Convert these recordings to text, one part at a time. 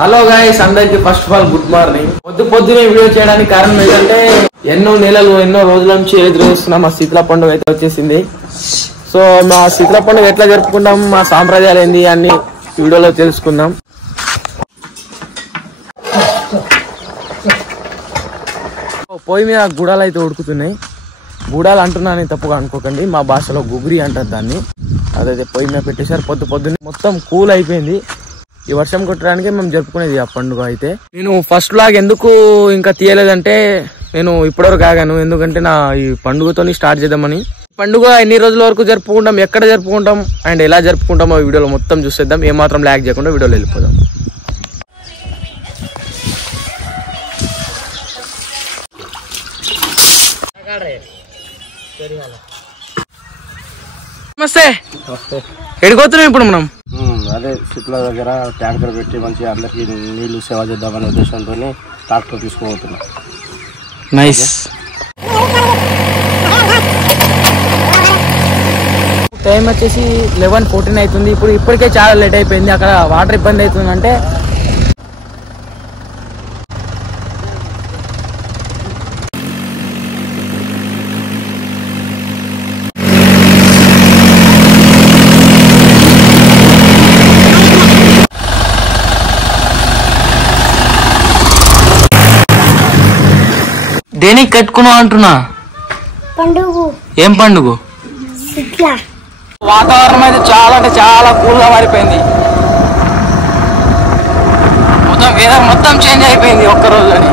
Hello guys, అందరికి first of all good morning. పొద్దునే video చేయడానికి కారణం ఏంటంటే ఎన్నో రోజుల నుంచి ఎదురు చూస్తున్నాం. మా శీతల పండుగ అయితే వచ్చేసింది. సో మా శీతల పండుగ ఎట్లా జరుపుకుంటాం, మా సాంప్రదాయాలు ఏంది అన్ని వీడియోలో తెలుసుకుందాం. పొయ్యి మీద గుడాలు అయితే ఉడుకుతున్నాయి. గుడాలు అంటున్నాను తప్పుగా అనుకోకండి, మా భాషలో గుగ్రి అంటారు దాన్ని. అదైతే పొయ్యి మీద పెట్టేశారు. పొద్దున్నే మొత్తం కూల్ అయిపోయింది. ఈ వర్షం కొట్టడానికి మేము జరుపుకునేది ఆ పండుగ. అయితే నేను ఫస్ట్ లాగ్ ఎందుకు ఇంకా తీయలేదంటే, నేను ఇప్పటివరకు ఆగాను. ఎందుకంటే నా ఈ పండుగతో స్టార్ట్ చేద్దామని. పండుగ ఎన్ని రోజుల వరకు జరుపుకుంటాం, ఎక్కడ జరుపుకుంటాం అండ్ ఎలా జరుపుకుంటాం ఆ వీడియోలో మొత్తం చూసేద్దాం. ఏమాత్రం ల్యాగ్ చేయకుండా వీడియోలో వెళ్ళిపోదాం. నమస్తే. ఎడిపోతున్నాం ఇప్పుడు మనం? అదే సిప్ల దగ్గర ట్యాంకర్ పెట్టి మంచిగా అందరికి నీళ్లు సేవ చేద్దామనే ఉద్దేశంతో ట్రాక్టర్ తీసుకోబోతున్నాం. నైస్. టైం వచ్చేసి 11:14 అవుతుంది. ఇప్పటికే చాలా లేట్ అయిపోయింది. అక్కడ వాటర్ ఇబ్బంది అవుతుంది. అంటే దేనికి కట్టుకున్నావు అంటున్నా? పండుగ. ఏం పండుగ? వాతావరణం అయితే చాలా అంటే చాలా కూల్ గా మారిపోయింది. మొత్తం వెదర్ మొత్తం చేంజ్ అయిపోయింది ఒక్క రోజులోని.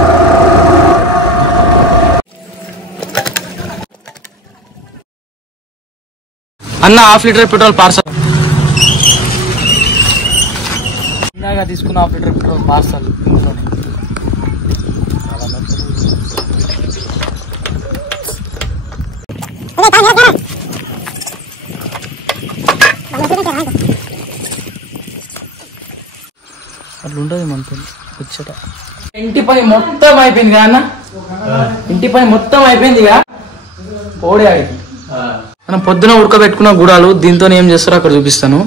అన్న 1/2 లీటర్ పెట్రోల్ పార్సల్. ఇందాక తీసుకున్న 1/2 లీటర్ పెట్రోల్ పార్సల్ ఇంట్లోనే. అట్లుంటది మనతో వచ్చట. ఇంటి పని మొత్తం అయిపోయింది కదా అన్న? ఇంటి పని మొత్తం అయిపోయిందిగా. పోడే ఆడికి మనం పొద్దున ఉడకబెట్టుకున్న గుడాలు దీంతో ఏం చేస్తారో అక్కడ చూపిస్తాను.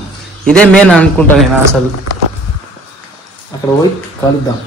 ఇదే మెయిన్ అనుకుంటా నేను. అసలు అక్కడ పోయి కలుద్దాం.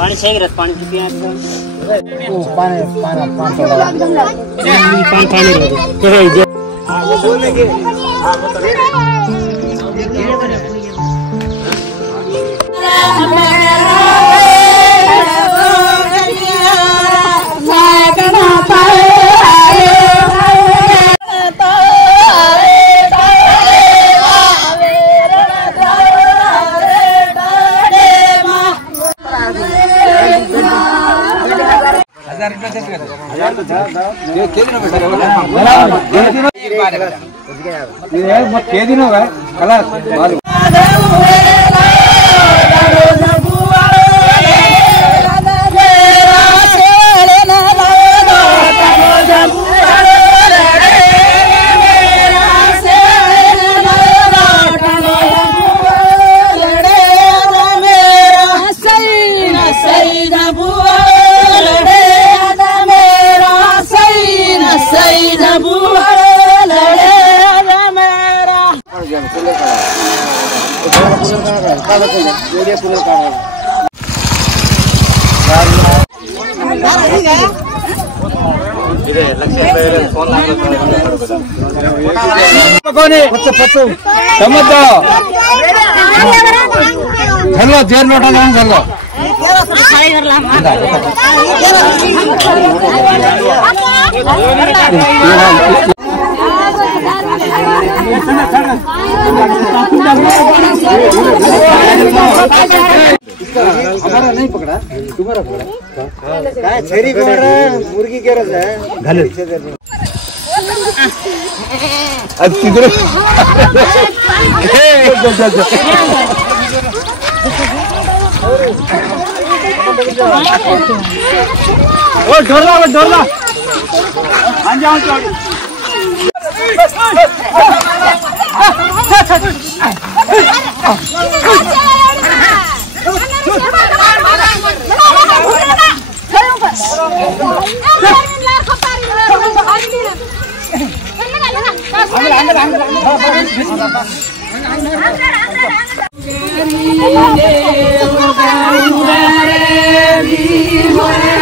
पानी चाहिए रहा पानी पिया हमारा नहीं पकड़ा, तुम्हारा पकड़ा। छेरी मुर्गी के रस है। అది తిగురు డోర్లా డోర్లా Hare